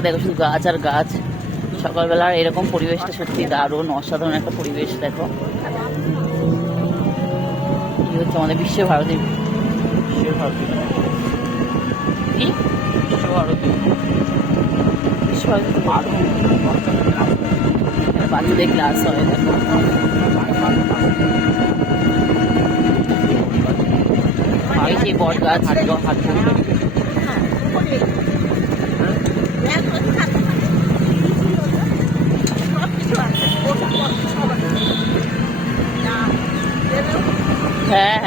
চারিদিকে দেখো শুধু গাছ আর গাছ। সকালবেলার এরকম পরিবেশটা সত্যি দারুণ, অসাধারণ একটা পরিবেশ। দেখো কি হচ্ছে আমাদের বিশ্বভারতী, কি বিশ্বভারতী, বিশ্বভারতী বাচ্চাদের ক্লাস হয়। দেখো এই যে বট গাছ, হাঁটবো হ্যাঁ।